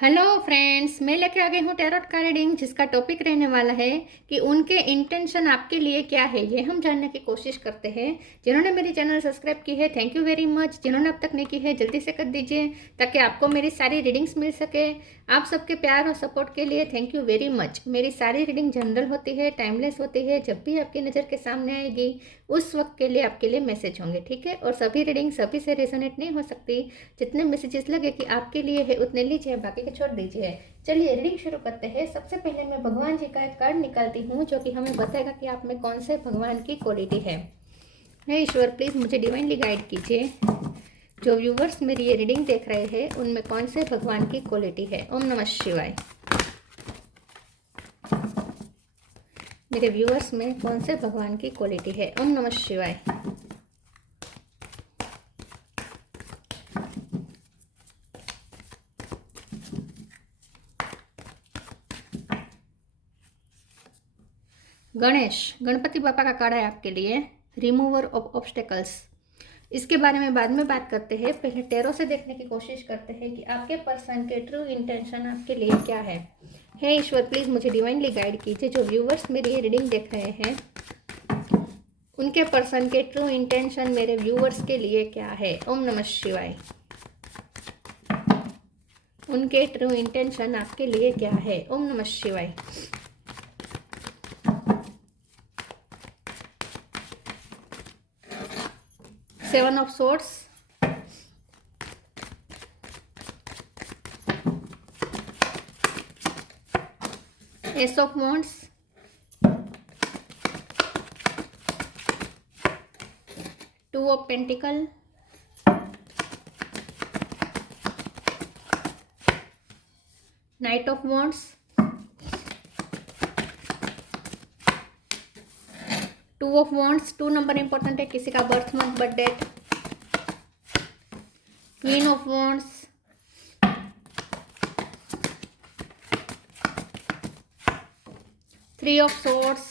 Hello friends, मैं लेके आ गई हूँ टैरोट का रीडिंग, जिसका टॉपिक रहने वाला है कि उनके इंटेंशन आपके लिए क्या है। ये हम जानने की कोशिश करते हैं। जिन्होंने मेरी चैनल सब्सक्राइब की है, थैंक यू वेरी मच। जिन्होंने अब तक नहीं की है, जल्दी से कर दीजिए ताकि आपको मेरी सारी रीडिंग्स मिल सके। आप सबके प्यार और सपोर्ट के लिए थैंक यू वेरी मच। मेरी सारी रीडिंग जनरल होती है, टाइमलेस होती है। जब भी आपकी नज़र के सामने आएगी उस वक्त के लिए आपके लिए मैसेज होंगे, ठीक है। और सभी रीडिंग सभी से रेजोनेट नहीं हो सकती। जितने मैसेजेस लगे कि आपके लिए है उतने लीजिए, बाकी को छोड़ दीजिए। चलिए रीडिंग शुरू करते हैं। सबसे पहले मैं भगवान जी का एक कार्ड निकालती हूँ जो कि हमें बताएगा कि आप में कौन से भगवान की क्वालिटी है। हे ईश्वर, प्लीज़ मुझे डिवाइनली गाइड कीजिए। जो व्यूवर्स मेरी ये रीडिंग देख रहे हैं उनमें कौन से भगवान की क्वालिटी है। ओम नमः शिवाय। मेरे व्यूवर्स में कौन से भगवान की क्वालिटी है। ओम नमः शिवाय। गणेश, गणपति बापा का कार्ड है आपके लिए, रिमूवर ऑफ ऑब्स्टेकल्स। इसके बारे में बाद में बात करते हैं। पहले टैरो से देखने की कोशिश करते हैं कि आपके पर्सन के ट्रू इंटेंशन आपके लिए क्या है। हे ईश्वर, प्लीज़ मुझे डिवाइनली गाइड कीजिए। जो व्यूवर्स मेरी ये रीडिंग देख रहे हैं उनके पर्सन के ट्रू इंटेंशन मेरे व्यूवर्स के लिए क्या है। ओम नमः शिवाय। उनके ट्रू इंटेंशन आपके लिए क्या है। ओम नमः शिवाय। Seven of swords, ace of wands, two of pentacle, knight of wands, two of wands. 2 number important है, किसी का birth month birth date. Queen of wands, 3 of swords,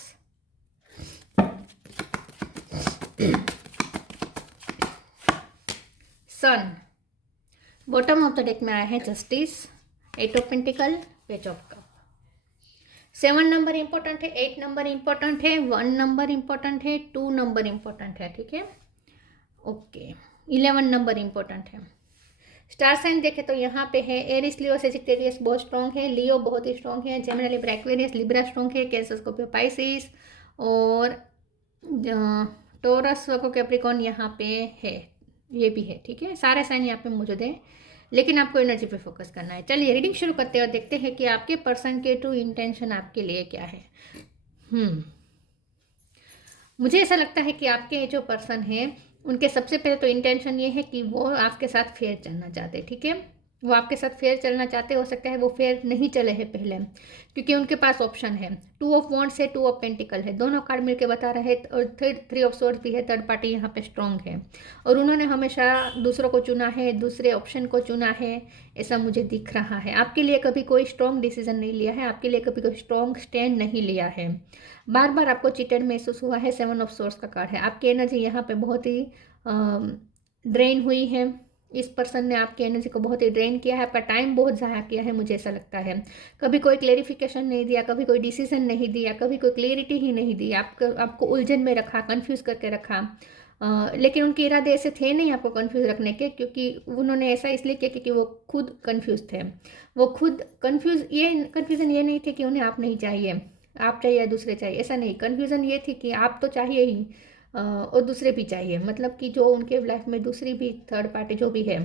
sun. Bottom of the deck में आया है justice, 8 of pentacle, page of cup. 7 number important है, 8 number important है, 1 number important है, 2 number important है, ठीक है। ओके, 11 नंबर इंपॉर्टेंट है। स्टार साइन देखे तो यहाँ पे है एरिस, लियो, सेजिटेरियस बहुत स्ट्रॉन्ग है, लियो बहुत ही स्ट्रॉन्ग है, Gemini, Libra, Aquarius, Libra strong है, कैंसर, स्कॉर्पियो, पाइसिस और टोरस, वर्गो, कैप्रिकॉर्न यहाँ पे है, ये भी है, ठीक है। सारे साइन यहाँ पे मौजूद है, लेकिन आपको एनर्जी पे फोकस करना है। चलिए रीडिंग शुरू करते हैं और देखते हैं कि आपके पर्सन के ट्रू इंटेंशन आपके लिए क्या है। मुझे ऐसा लगता है कि आपके जो पर्सन है उनके सबसे पहले तो इंटेंशन ये है कि वो आपके साथ फेयर चलना चाहते हैं, ठीक है। वो आपके साथ फेयर चलना चाहते, हो सकता है वो फेयर नहीं चले हैं पहले, क्योंकि उनके पास ऑप्शन है। 2 ऑफ वॉन्ड्स है, 2 ऑफ पेंटिकल है, दोनों कार्ड मिलकर बता रहे हैं। और 3 ऑफ सोर्ड्स भी है, थर्ड पार्टी यहाँ पे स्ट्रॉन्ग है और उन्होंने हमेशा दूसरों को चुना है, दूसरे ऑप्शन को चुना है, ऐसा मुझे दिख रहा है। आपके लिए कभी कोई स्ट्रॉन्ग डिसीजन नहीं लिया है, आपके लिए कभी कोई स्ट्रॉन्ग स्टैंड नहीं लिया है, बार बार आपको चीटेड महसूस हुआ है। 7 ऑफ सोर्स का कार्ड है। आपकी एनर्जी यहाँ पे बहुत ही ड्रेन हुई है। इस पर्सन ने आपकी एनर्जी को बहुत ही ड्रेन किया है, आपका टाइम बहुत ज़ाया किया है, मुझे ऐसा लगता है। कभी कोई क्लेरिफिकेशन नहीं दिया, कभी कोई डिसीजन नहीं दिया, कभी कोई क्लियरिटी ही नहीं दी, आपको उलझन में रखा, कंफ्यूज करके रखा। लेकिन उनके इरादे ऐसे थे नहीं आपको कंफ्यूज रखने के, क्योंकि उन्होंने ऐसा इसलिए किया क्योंकि वो खुद कंफ्यूज थे। वो खुद कन्फ्यूज़न ये नहीं थे कि उन्हें आप नहीं चाहिए, आप चाहिए या दूसरे चाहिए, ऐसा नहीं। कन्फ्यूज़न ये थी कि आप तो चाहिए ही और दूसरे भी चाहिए, मतलब कि जो उनके लाइफ में दूसरी भी थर्ड पार्टी जो भी है,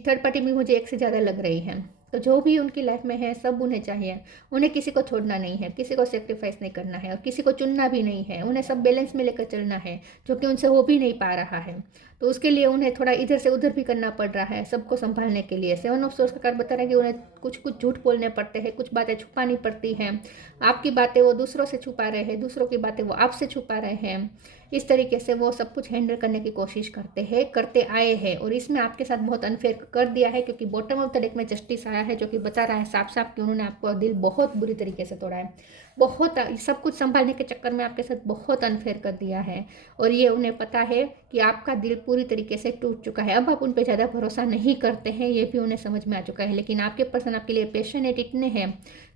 थर्ड पार्टी भी मुझे एक से ज़्यादा लग रही है। तो जो भी उनकी लाइफ में है सब उन्हें चाहिए। उन्हें किसी को छोड़ना नहीं है, किसी को सेक्रीफाइस नहीं करना है और किसी को चुनना भी नहीं है। उन्हें सब बैलेंस में लेकर चलना है, जो कि उनसे हो भी नहीं पा रहा है। तो उसके लिए उन्हें थोड़ा इधर से उधर भी करना पड़ रहा है सबको संभालने के लिए। 7 ऑफ सोर्स का कार्ड बता रहा है कि उन्हें कुछ कुछ झूठ बोलने पड़ते हैं, कुछ बातें छुपानी पड़ती हैं। आपकी बातें वो दूसरों से छुपा रहे हैं, दूसरों की बातें वो आपसे छुपा रहे हैं। इस तरीके से वो सब कुछ हैंडल करने की कोशिश करते आए हैं और इसमें आपके साथ बहुत अनफेयर कर दिया है, क्योंकि बॉटम ऑफ द डेक में जस्टिस आया है जो कि बता रहा है साफ साफ कि उन्होंने आपको दिल बहुत बुरी तरीके से तोड़ा है। बहुत सब कुछ संभालने के चक्कर में आपके साथ बहुत अनफेयर कर दिया है, और ये उन्हें पता है कि आपका दिल पूरी तरीके से टूट चुका है। अब आप उन पर ज़्यादा भरोसा नहीं करते हैं, ये भी उन्हें समझ में आ चुका है। लेकिन आपके पर्सन आपके लिए पैशनेट इतने हैं,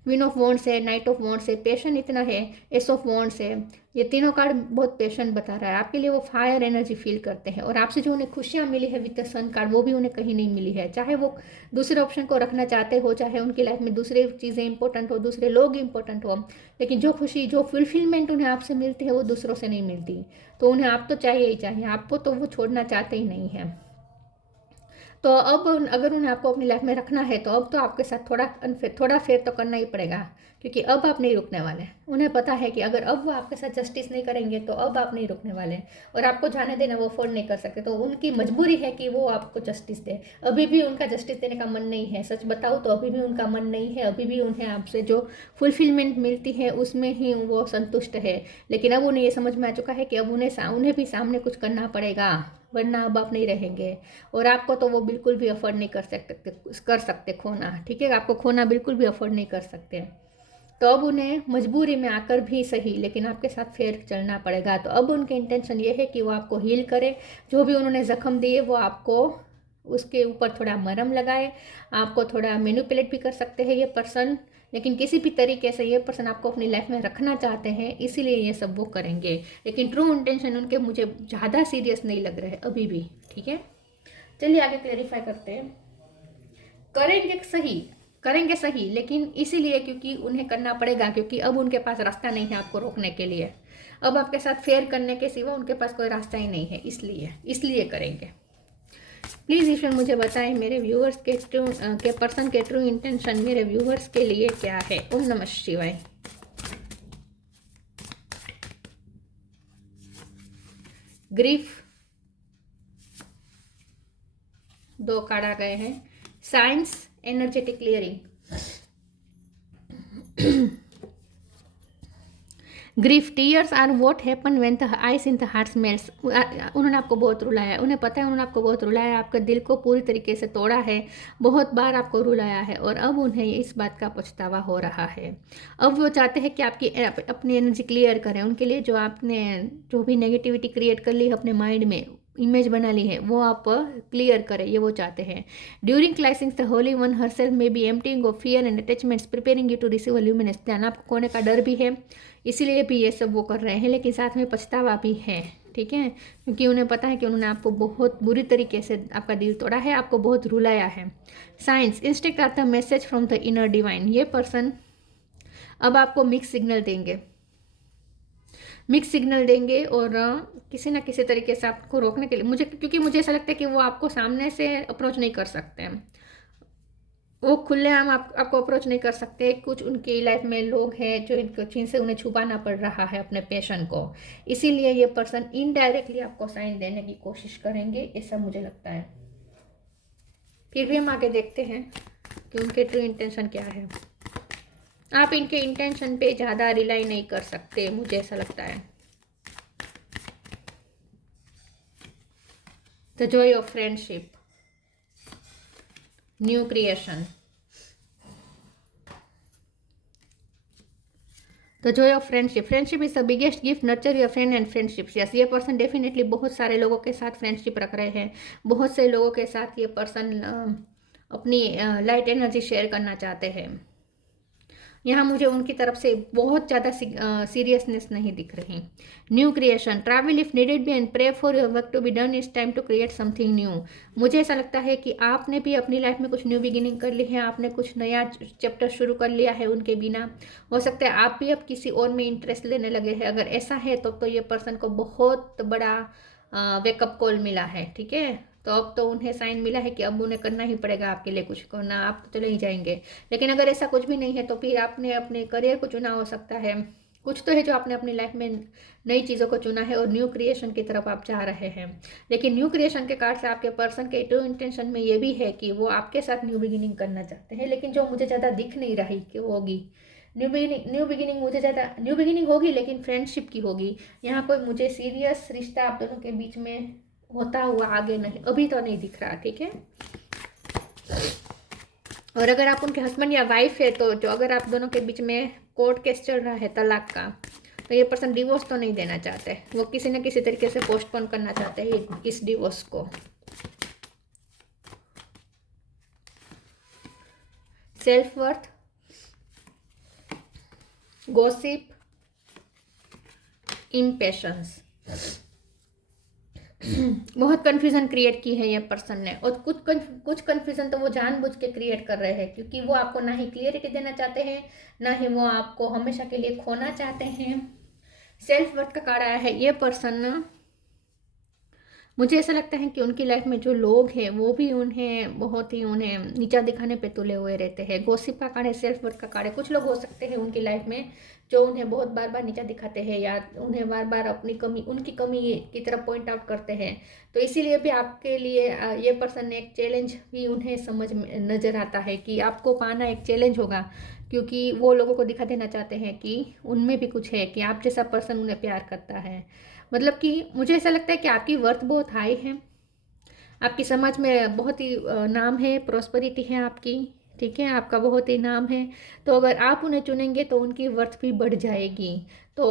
क्वीन ऑफ वॉन्ड्स है, नाइट ऑफ वॉन्ड्स है, पैशन इतना है, एस ऑफ वॉन्ड्स है, ये तीनों कार्ड बहुत पैशन बता रहा है आपके लिए। वो फायर एनर्जी फील करते हैं, और आपसे जो उन्हें खुशियाँ मिली है विद द सन कार्ड, वो भी उन्हें कहीं नहीं मिली है। चाहे वो दूसरे ऑप्शन को रखना चाहते हो, चाहे उनकी लाइफ में दूसरे चीज़ें इंपॉर्टेंट हो, दूसरे लोग इंपॉर्टेंट हो, लेकिन जो खुशी, जो फुलफिलमेंट उन्हें आपसे मिलती है वो दूसरों से नहीं मिलती। तो उन्हें आप तो चाहिए ही चाहिए, आपको तो वो छोड़ना चाहते ही नहीं है। तो अब अगर उन्हें आपको अपनी लाइफ में रखना है तो अब तो आपके साथ थोड़ा फेर तो करना ही पड़ेगा, क्योंकि अब आप नहीं रुकने वाले। उन्हें पता है कि अगर अब वो आपके साथ जस्टिस नहीं करेंगे तो अब आप नहीं रुकने वाले, और आपको जाने देना वो अफोर्ड नहीं कर सकते। तो उनकी मजबूरी है कि वो आपको जस्टिस दे। अभी भी उनका जस्टिस देने का मन नहीं है, सच बताऊँ तो अभी भी उनका मन नहीं है। अभी भी उन्हें आपसे जो फुलफिलमेंट मिलती है उसमें ही वो संतुष्ट है। लेकिन अब उन्हें ये समझ में आ चुका है कि अब उन्हें भी सामने कुछ करना पड़ेगा, वरना अब आप नहीं रहेंगे। और आपको तो वो बिल्कुल भी अफोर्ड नहीं कर सकते खोना, ठीक है। आपको खोना बिल्कुल भी अफोर्ड नहीं कर सकते। तो अब उन्हें मजबूरी में आकर भी सही, लेकिन आपके साथ फेर चलना पड़ेगा। तो अब उनके इंटेंशन ये है कि वो आपको हील करे, जो भी उन्होंने जख्म दिए वो आपको उसके ऊपर थोड़ा मरहम लगाए। आपको थोड़ा मैनिपुलेट भी कर सकते हैं ये पर्सन, लेकिन किसी भी तरीके से ये पर्सन आपको अपनी लाइफ में रखना चाहते हैं, इसीलिए ये सब वो करेंगे। लेकिन ट्रू इंटेंशन उनके मुझे ज़्यादा सीरियस नहीं लग रहे हैं अभी भी, ठीक है। चलिए आगे क्लेरिफाई करते हैं। करेंगे सही, लेकिन इसीलिए क्योंकि उन्हें करना पड़ेगा, क्योंकि अब उनके पास रास्ता नहीं है आपको रोकने के लिए। अब आपके साथ फेयर करने के सिवा उनके पास कोई रास्ता ही नहीं है, इसलिए करेंगे। प्लीज़ ईश्वर मुझे बताएं मेरे व्यूअर्स के पर्सन के ट्रू इंटेंशन मेरे व्यूअर्स के लिए क्या है। ओम नमः शिवाय। ग्रीफ, 2 कार्ड आ गए हैं। Signs, energetic clearing. Grief, tears are what happen when the ice in the heart melts. उन्होंने आपको बहुत रुलाया, उन्हें पता है उन्होंने आपको बहुत रुलाया, आपके दिल को पूरी तरीके से तोड़ा है, बहुत बार आपको रुलाया है, और अब उन्हें इस बात का पछतावा हो रहा है। अब वो चाहते हैं कि आपकी अपनी एनर्जी क्लियर करें। उनके लिए जो आपने जो भी नेगेटिविटी क्रिएट कर ली है अपने माइंड में, इमेज बना ली है, वो आप क्लियर करें, ये वो चाहते हैं। During crisis the holy one herself may be emptying of fear and attachments preparing you to receive a luminous dhyan. आपको खोने का डर भी है, इसीलिए भी ये सब वो कर रहे हैं, लेकिन साथ में पछतावा भी है, ठीक है। क्योंकि उन्हें पता है कि उन्होंने आपको बहुत बुरी तरीके से आपका दिल तोड़ा है, आपको बहुत रुलाया है। Signs, instincts are the message from the inner divine. ये पर्सन अब आपको मिक्स सिग्नल देंगे और किसी ना किसी तरीके से आपको रोकने के लिए, क्योंकि मुझे ऐसा लगता है कि वो आपको सामने से अप्रोच नहीं कर सकते हैं, वो खुलेआम आपको अप्रोच नहीं कर सकते। कुछ उनकी लाइफ में लोग हैं जो जिनसे उन्हें छुपाना पड़ रहा है अपने पैशन को, इसीलिए ये पर्सन इनडायरेक्टली आपको साइन देने की कोशिश करेंगे, ऐसा मुझे लगता है। फिर भी हम आगे देखते हैं कि उनके ट्रू इंटेंशन क्या है। आप इनके इंटेंशन पे ज़्यादा रिलाई नहीं कर सकते, मुझे ऐसा लगता है। The Joy of friendship, new creation, the Joy of friendship is the biggest gift, nurture your friend and friendships. Yes, ये पर्सन डेफिनेटली बहुत सारे लोगों के साथ फ्रेंडशिप रख रहे हैं, बहुत से लोगों के साथ ये पर्सन अपनी लाइट एनर्जी शेयर करना चाहते हैं। यहाँ मुझे उनकी तरफ से बहुत ज़्यादा सीरियसनेस नहीं दिख रही। New creation, travel if needed be and pray for your work to be done, it's time to create something new. मुझे ऐसा लगता है कि आपने भी अपनी लाइफ में कुछ न्यू बिगिनिंग कर ली है, आपने कुछ नया चैप्टर शुरू कर लिया है उनके बिना। हो सकता है आप भी अब किसी और में इंटरेस्ट लेने लगे हैं। अगर ऐसा है तो ये पर्सन को बहुत बड़ा वेकअप कॉल मिला है, ठीक है। तो अब तो उन्हें साइन मिला है कि अब उन्हें करना ही पड़ेगा आपके लिए कुछ करना, आप तो चले ही जाएंगे। लेकिन अगर ऐसा कुछ भी नहीं है तो फिर आपने अपने करियर को चुना, हो सकता है कुछ तो है जो आपने अपनी लाइफ में नई चीज़ों को चुना है और न्यू क्रिएशन की तरफ आप जा रहे हैं। लेकिन न्यू क्रिएशन के कार्ड से आपके पर्सन के ट्रू इंटेंशन में ये भी है कि वो आपके साथ न्यू बिगिनिंग करना चाहते हैं, लेकिन जो मुझे ज़्यादा दिख नहीं रही कि वो होगी न्यू बिगिनिंग मुझे ज़्यादा न्यू बिगिनिंग होगी, लेकिन फ्रेंडशिप की होगी। यहाँ कोई मुझे सीरियस रिश्ता आप दोनों के बीच में होता हुआ आगे नहीं, अभी तो नहीं दिख रहा, ठीक है। और अगर आप उनके हस्बैंड या वाइफ है तो जो अगर आप दोनों के बीच में कोर्ट केस चल रहा है तलाक का, तो ये पर्सन डिवोर्स तो नहीं देना चाहते, वो किसी न किसी तरीके से पोस्टपोन करना चाहते हैं इस डिवोर्स को। सेल्फ वर्थ, गॉसिप, इम्पेशंस, बहुत कन्फ्यूजन क्रिएट की है ये पर्सन ने। और कुछ कन्फ्यूजन तो वो जानबूझ के क्रिएट कर रहे हैं, क्योंकि वो आपको ना ही क्लियरिटी देना चाहते हैं, ना ही वो आपको हमेशा के लिए खोना चाहते हैं। सेल्फ वर्थ का कार्ड आया है। ये पर्सन, मुझे ऐसा लगता है कि उनकी लाइफ में जो लोग हैं वो भी उन्हें नीचा दिखाने पे तुले हुए रहते हैं। गॉसिप का कार्ड है, सेल्फ वर्थ का कार्ड है। कुछ लोग हो सकते हैं उनकी लाइफ में जो उन्हें बहुत बार बार नीचा दिखाते हैं या उन्हें बार बार उनकी कमी की तरफ पॉइंट आउट करते हैं। तो इसीलिए भी आपके लिए ये पर्सन एक चैलेंज भी उन्हें समझ में नज़र आता है कि आपको पाना एक चैलेंज होगा, क्योंकि वो लोगों को दिखा देना चाहते हैं कि उनमें भी कुछ है, कि आप जैसा पर्सन उन्हें प्यार करता है। मतलब कि मुझे ऐसा लगता है कि आपकी वर्थ बहुत हाई है, आपकी समाज में बहुत ही नाम है, प्रॉस्पेरिटी है आपकी, ठीक है, आपका बहुत ही नाम है। तो अगर आप उन्हें चुनेंगे तो उनकी वर्थ भी बढ़ जाएगी। तो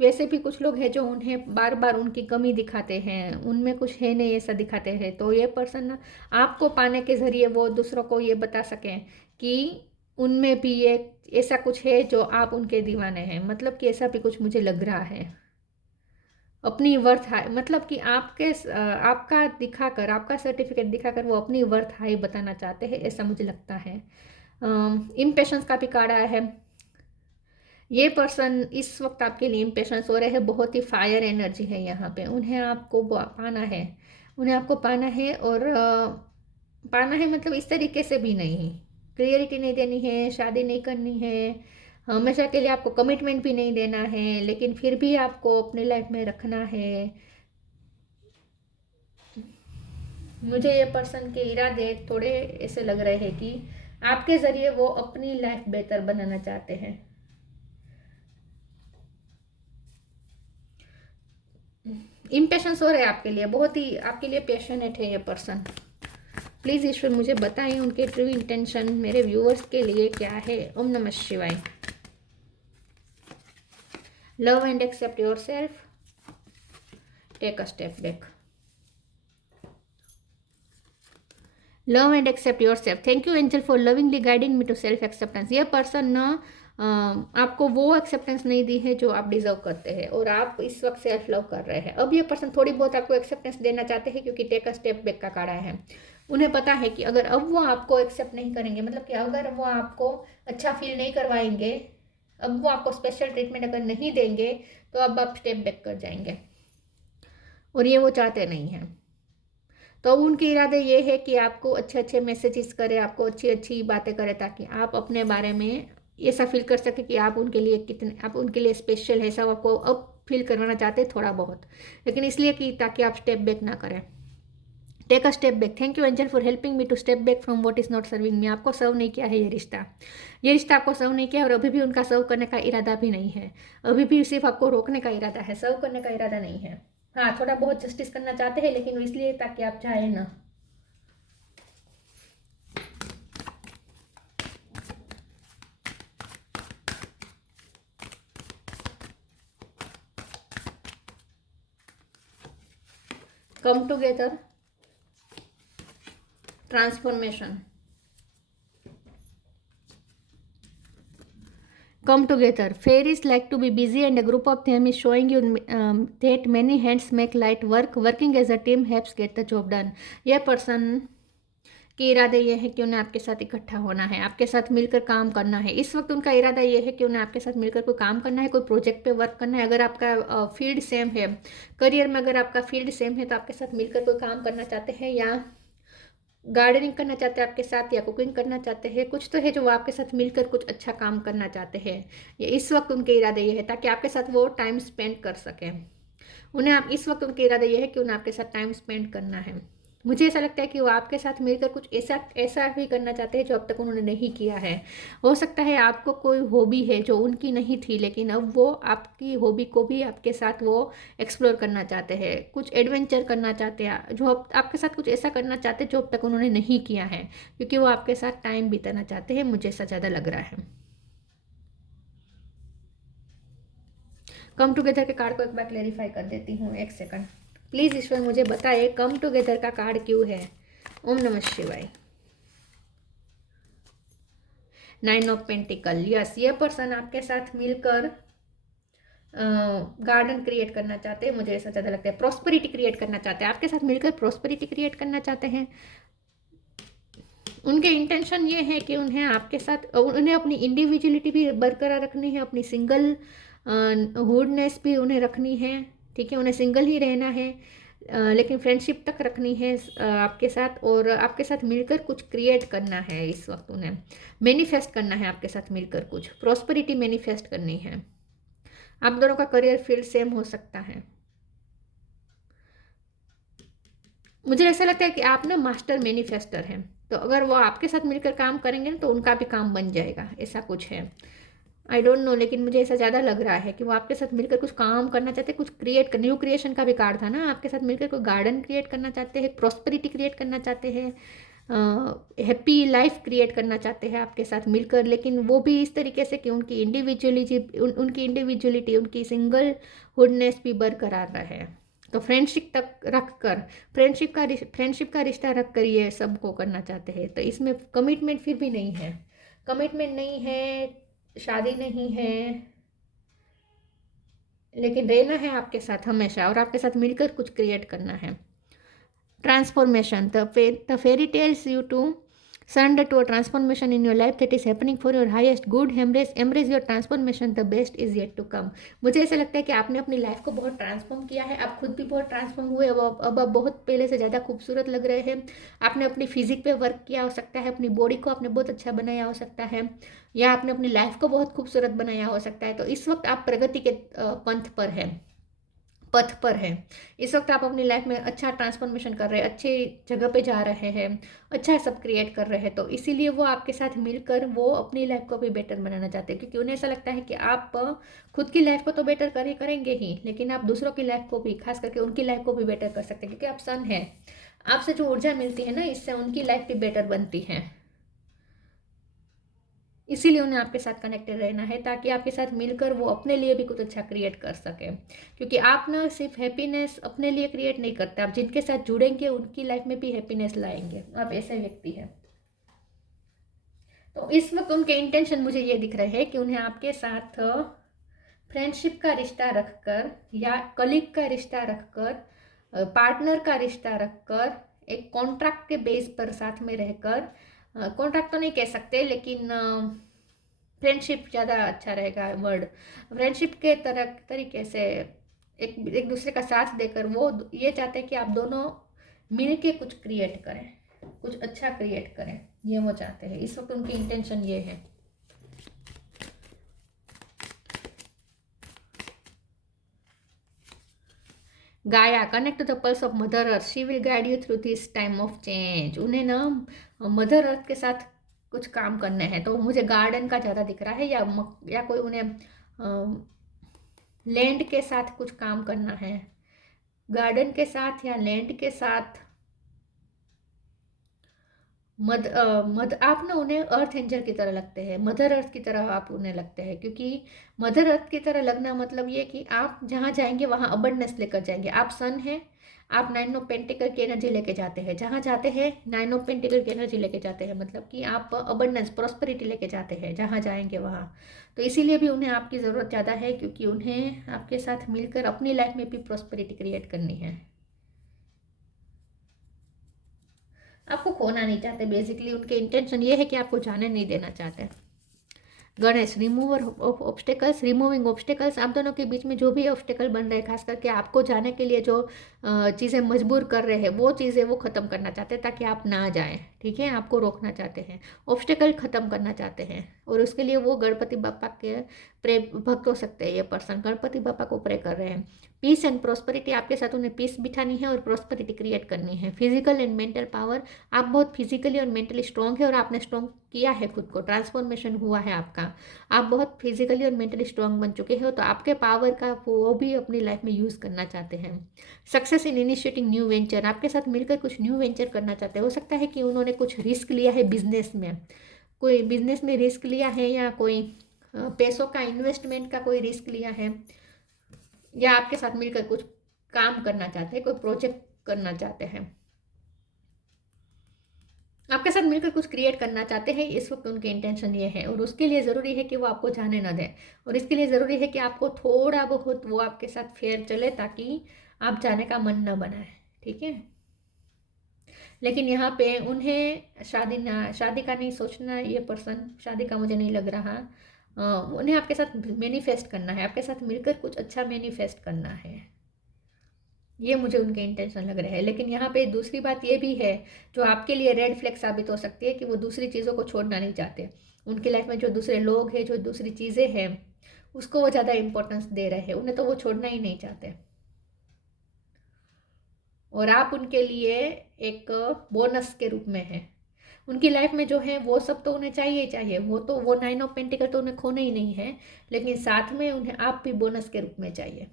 वैसे भी कुछ लोग हैं जो उन्हें बार बार उनकी कमी दिखाते हैं, उनमें कुछ है नहीं ऐसा दिखाते हैं। तो ये पर्सन आपको पाने के ज़रिए वो दूसरों को ये बता सकें कि उनमें भी ये ऐसा कुछ है जो आप उनके दीवाने हैं। मतलब कि ऐसा भी कुछ मुझे लग रहा है। अपनी वर्थ हाई, मतलब कि आपका दिखाकर, आपका सर्टिफिकेट दिखाकर वो अपनी वर्थ हाई बताना चाहते हैं, ऐसा मुझे लगता है। इम्पेशंस का भी कार्ड आया है। ये पर्सन इस वक्त आपके लिए इम्पेशंस हो रहे हैं, बहुत ही फायर एनर्जी है यहाँ पे। उन्हें आपको पाना है, उन्हें आपको पाना है। और पाना है मतलब इस तरीके से भी नहीं, क्लियरिटी नहीं देनी है, शादी नहीं करनी है, हमेशा के लिए आपको कमिटमेंट भी नहीं देना है, लेकिन फिर भी आपको अपनी लाइफ में रखना है। मुझे ये पर्सन के इरादे थोड़े ऐसे लग रहे हैं कि आपके ज़रिए वो अपनी लाइफ बेहतर बनाना चाहते हैं। इम्पेशंस हो रहे हैं आपके लिए, बहुत ही आपके लिए पैशनेट है ये पर्सन। प्लीज़ ईश्वर मुझे बताएं उनके ट्रू इंटेंशन मेरे व्यूअर्स के लिए क्या है। ओम नमः शिवाय। Love and accept yourself, take a step back. Love and accept yourself. Thank you angel for lovingly guiding me to self acceptance. ये पर्सन ना आपको वो एक्सेप्टेंस नहीं दी है जो आप डिजर्व करते हैं, और आप इस वक्त सेल्फ लव कर रहे हैं। अब ये पर्सन थोड़ी बहुत आपको एक्सेप्टेंस देना चाहते हैं, क्योंकि टेक अ स्टेप बैक का कार्ड आया है। उन्हें पता है कि अगर अब वो आपको एक्सेप्ट नहीं करेंगे, मतलब कि अगर वो आपको अच्छा फील नहीं करवाएंगे, अब वो आपको स्पेशल ट्रीटमेंट अगर नहीं देंगे, तो अब आप स्टेप बैक कर जाएंगे, और ये वो चाहते नहीं हैं। तो उनके इरादे ये है कि आपको अच्छे अच्छे मैसेजेस करे, आपको अच्छी अच्छी बातें करे, ताकि आप अपने बारे में ऐसा फील कर सके कि आप उनके लिए स्पेशल है। सब आपको अब फील करवाना चाहते हैं थोड़ा बहुत, लेकिन इसलिए कि ताकि आप स्टेप बैक ना करें। Take a step back. Thank you angel for helping me to step back from what is not serving me. आपको सर्व नहीं किया है ये रिश्ता आपको सर्व नहीं किया, और अभी भी उनका सर्व करने का इरादा भी नहीं है। अभी भी सिर्फ आपको रोकने का इरादा है, सर्व करने का इरादा नहीं है। हाँ, थोड़ा बहुत जस्टिस करना चाहते हैं, लेकिन इसलिए ताकि आप चाहें ना। Come together, transformation, come together. Fairies like to be busy and a group of them is showing you that many hands make light work. Working as a team helps get the job done. यह person के इरादे ये है कि उन्हें आपके साथ इकट्ठा होना है, आपके साथ मिलकर काम करना है। इस वक्त उनका इरादा ये है कि उन्हें आपके साथ मिलकर कोई काम करना है, कोई प्रोजेक्ट पे वर्क करना है। अगर आपका फील्ड सेम है, करियर में अगर आपका फील्ड सेम है, तो आपके साथ मिलकर कोई काम करना चाहते हैं, या गार्डनिंग करना चाहते हैं आपके साथ, या कुकिंग करना चाहते हैं। कुछ तो है जो वो आपके साथ मिलकर कुछ अच्छा काम करना चाहते हैं। ये इस वक्त उनके इरादे ये है ताकि आपके साथ वो टाइम स्पेंड कर सकें। उन्हें आप इस वक्त उनके इरादे ये है कि उन्हें आपके साथ टाइम स्पेंड करना है। मुझे ऐसा लगता है कि वो आपके साथ मिलकर कुछ ऐसा ऐसा भी करना चाहते हैं जो अब तक उन्होंने नहीं किया है। हो सकता है आपको कोई हॉबी है जो उनकी नहीं थी, लेकिन अब वो आपकी हॉबी को भी आपके साथ वो एक्सप्लोर करना चाहते हैं, कुछ एडवेंचर करना चाहते हैं, जो आपके साथ कुछ ऐसा करना चाहते हैं जो अब तक उन्होंने नहीं किया है, क्योंकि वो आपके साथ टाइम बिताना चाहते हैं। मुझे ऐसा ज़्यादा लग रहा है। कम टुगेदर के कार्ड को एक बार क्लेरिफाई कर देती हूँ, एक सेकंड प्लीज़। ईश्वर मुझे बताए कम टुगेदर का कार्ड क्यों है। ओम नमः शिवाय। 9 ऑफ पेंटिकल, यस, ये पर्सन आपके साथ मिलकर गार्डन क्रिएट करना चाहते हैं। मुझे ऐसा ज़्यादा लगता है प्रॉस्पेरिटी क्रिएट करना चाहते हैं, आपके साथ मिलकर प्रॉस्पेरिटी क्रिएट करना चाहते हैं। उनके इंटेंशन ये है कि उन्हें आपके साथ उन्हें अपनी इंडिविजुअलिटी भी बरकरार रखनी है, अपनी सिंगल हुडनेस भी उन्हें रखनी है, ठीक है, उन्हें सिंगल ही रहना है, लेकिन फ्रेंडशिप तक रखनी है आपके साथ, और आपके साथ मिलकर कुछ क्रिएट करना है। इस वक्त उन्हें मैनिफेस्ट करना है आपके साथ मिलकर, कुछ प्रॉस्पेरिटी मैनिफेस्ट करनी है। आप दोनों का करियर फील्ड सेम हो सकता है। मुझे ऐसा लगता है कि आप ना मास्टर मैनिफेस्टर हैं, तो अगर वो आपके साथ मिलकर काम करेंगे ना तो उनका भी काम बन जाएगा, ऐसा कुछ है। आई डोंट नो, लेकिन मुझे ऐसा ज़्यादा लग रहा है कि वो आपके साथ मिलकर कुछ काम करना चाहते हैं, कुछ क्रिएट कर, न्यू क्रिएशन का भी कार्ड था ना, आपके साथ मिलकर कोई गार्डन क्रिएट करना चाहते हैं, प्रॉस्पेरिटी क्रिएट करना चाहते हैं, हैप्पी लाइफ क्रिएट करना चाहते हैं आपके साथ मिलकर, लेकिन वो भी इस तरीके से कि उनकी इंडिविजुअलिटी, उनकी सिंगल हुडनेस भी बरकरार रहे। तो फ्रेंडशिप का रिश्ता रख कर ये सबको करना चाहते हैं। तो इसमें कमिटमेंट फिर भी नहीं है, कमिटमेंट नहीं है, शादी नहीं है, लेकिन रहना है आपके साथ हमेशा और आपके साथ मिलकर कुछ क्रिएट करना है। Transformation, the fairy tells you to surrender to a transformation in your life that is happening for your highest good. Embrace your transformation, the best is yet to come. मुझे ऐसा लगता है कि आपने अपनी लाइफ को बहुत ट्रांसफॉर्म किया है, आप खुद भी बहुत ट्रांसफॉर्म हुए, अब आप बहुत पहले से ज़्यादा खूबसूरत लग रहे हैं। आपने अपनी फिजिक पे वर्क किया हो सकता है, अपनी बॉडी को आपने बहुत अच्छा बनाया हो सकता है, या आपने अपनी लाइफ को बहुत खूबसूरत बनाया हो सकता है। तो इस वक्त आप प्रगति के पथ पर है। इस वक्त आप अपनी लाइफ में अच्छा ट्रांसफॉर्मेशन कर रहे हैं, अच्छी जगह पे जा रहे हैं, अच्छा सब क्रिएट कर रहे हैं। तो इसीलिए वो आपके साथ मिलकर वो अपनी लाइफ को भी बेटर बनाना चाहते हैं, क्योंकि उन्हें ऐसा लगता है कि आप खुद की लाइफ को तो बेटर करेंगे ही, लेकिन आप दूसरों की लाइफ को भी, खास करके उनकी लाइफ को भी बेटर कर सकते हैं, क्योंकि आप सन हैं। आपसे जो ऊर्जा मिलती है ना, इससे उनकी लाइफ भी बेटर बनती है। इसीलिए उन्हें आपके साथ कनेक्टेड रहना है, ताकि आपके साथ मिलकर वो अपने लिए भी कुछ अच्छा क्रिएट कर सके। क्योंकि आप ना सिर्फ हैप्पीनेस अपने लिए क्रिएट नहीं करते, आप जिनके साथ जुड़ेंगे उनकी लाइफ में भी हैप्पीनेस लाएंगे। आप ऐसे व्यक्ति हैं। तो इस वक्त उनके इंटेंशन मुझे ये दिख रहे हैं कि उन्हें आपके साथ फ्रेंडशिप का रिश्ता रखकर, या कलीग का रिश्ता रखकर, पार्टनर का रिश्ता रखकर, एक कॉन्ट्रैक्ट के बेस पर साथ में रहकर, कॉन्ट्रैक्ट तो नहीं कह सकते, लेकिन फ्रेंडशिप ज़्यादा अच्छा रहेगा वर्ड, फ्रेंडशिप के तरीके से एक दूसरे का साथ देकर वो ये चाहते हैं कि आप दोनों मिल के कुछ क्रिएट करें, कुछ अच्छा क्रिएट करें, ये वो चाहते हैं। इस वक्त उनकी इंटेंशन ये है। Gaia, connect to the pulse of mother earth, she will guide you through this time of change. उन्हें ना मदर अर्थ के साथ कुछ काम करने हैं, तो मुझे गार्डन का ज़्यादा दिख रहा है, या कोई उन्हें लैंड के साथ कुछ काम करना है, गार्डन के साथ या लैंड के साथ। आप ना उन्हें अर्थ एंजल की तरह लगते हैं, मदर अर्थ की तरह आप उन्हें लगते हैं, क्योंकि मदर अर्थ की तरह लगना मतलब ये कि आप जहाँ जाएंगे वहाँ अबंडेंस लेकर जाएंगे। आप सन हैं, आप 9 ऑफ पेंटिकल की एनर्जी लेके जाते हैं, जहाँ जाते हैं 9 ऑफ पेंटिकल की एनर्जी लेके जाते हैं, मतलब कि आप अबंडेंस प्रॉस्पेरिटी लेके जाते हैं जहाँ जाएंगे वहाँ। तो इसीलिए भी उन्हें आपकी ज़रूरत ज़्यादा है, क्योंकि उन्हें आपके साथ मिलकर अपनी लाइफ में भी प्रॉस्पेरिटी क्रिएट करनी है। आपको खोना नहीं चाहते, बेसिकली उनके इंटेंशन ये है कि आपको जाने नहीं देना चाहते। Ganesh, remover of obstacles, removing obstacles. आप दोनों के बीच में जो भी ऑब्स्टेकल बन रहे हैं, खास करके आपको जाने के लिए जो चीज़ें मजबूर कर रहे हैं, वो चीज़ें वो ख़त्म करना चाहते हैं, ताकि आप ना जाएं, ठीक है, आपको रोकना चाहते हैं, ऑब्स्टेकल ख़त्म करना चाहते हैं। और उसके लिए वो गणपति बापा के प्रे भक्त हो सकते हैं ये पर्सन, गणपति बापा को प्रे कर रहे हैं। पीस एंड प्रॉस्पेरिटी, आपके साथ उन्हें पीस बिठानी है और प्रॉस्पेरिटी क्रिएट करनी है। फिजिकल एंड मेंटल पावर, आप बहुत फिजिकली और मेंटली स्ट्रॉन्ग है और आपने स्ट्रॉन्ग किया है खुद को, ट्रांसफॉर्मेशन हुआ है आपका, आप बहुत फिजिकली और मेंटली स्ट्रॉन्ग बन चुके हो, तो आपके पावर का वो भी अपनी लाइफ में यूज़ करना चाहते हैं। Success in initiating new venture, आपके साथ मिलकर कुछ न्यू वेंचर करना चाहते हैं। हो सकता है कि उन्होंने कुछ रिस्क लिया है बिजनेस में, कोई बिजनेस में रिस्क लिया है, या कोई पैसों का इन्वेस्टमेंट का कोई रिस्क लिया है, या आपके साथ मिलकर कुछ काम करना चाहते हैं, कोई प्रोजेक्ट करना चाहते हैं, आपके साथ मिलकर कुछ क्रिएट करना चाहते हैं। इस वक्त उनके इंटेंशन ये है, और उसके लिए ज़रूरी है कि वो आपको जाने ना दें, और इसके लिए ज़रूरी है कि आपको थोड़ा बहुत वो आपके साथ फेयर चले, ताकि आप जाने का मन ना बनाए, ठीक है। लेकिन यहाँ पे उन्हें शादी का नहीं सोचना, ये पर्सन शादी का मुझे नहीं लग रहा। उन्हें आपके साथ मैनिफेस्ट करना है, आपके साथ मिलकर कुछ अच्छा मैनिफेस्ट करना है, ये मुझे उनके इंटेंशन लग रहे हैं। लेकिन यहाँ पे दूसरी बात ये भी है जो आपके लिए रेड फ्लैग साबित हो सकती है, कि वो दूसरी चीज़ों को छोड़ना नहीं चाहते। उनकी लाइफ में जो दूसरे लोग हैं, जो दूसरी चीज़ें हैं, उसको वो ज़्यादा इंपॉर्टेंस दे रहे हैं, उन्हें तो वो छोड़ना ही नहीं चाहते। और आप उनके लिए एक बोनस के रूप में है। उनकी लाइफ में जो है वो सब तो उन्हें चाहिए ही चाहिए, वो 9 ऑफ पेंटिकल तो उन्हें खोना ही नहीं है, लेकिन साथ में उन्हें आप भी बोनस के रूप में चाहिए।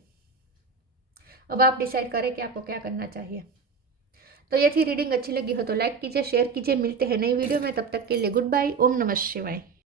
अब आप डिसाइड करें कि आपको क्या करना चाहिए। तो ये थी रीडिंग, अच्छी लगी हो तो लाइक कीजिए, शेयर कीजिए। मिलते हैं नई वीडियो में, तब तक के लिए गुड बाय। ओम नमः शिवाय।